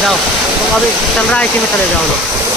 जाओ, तो अभी चल रहा है, इसी में चले जाओ लोग।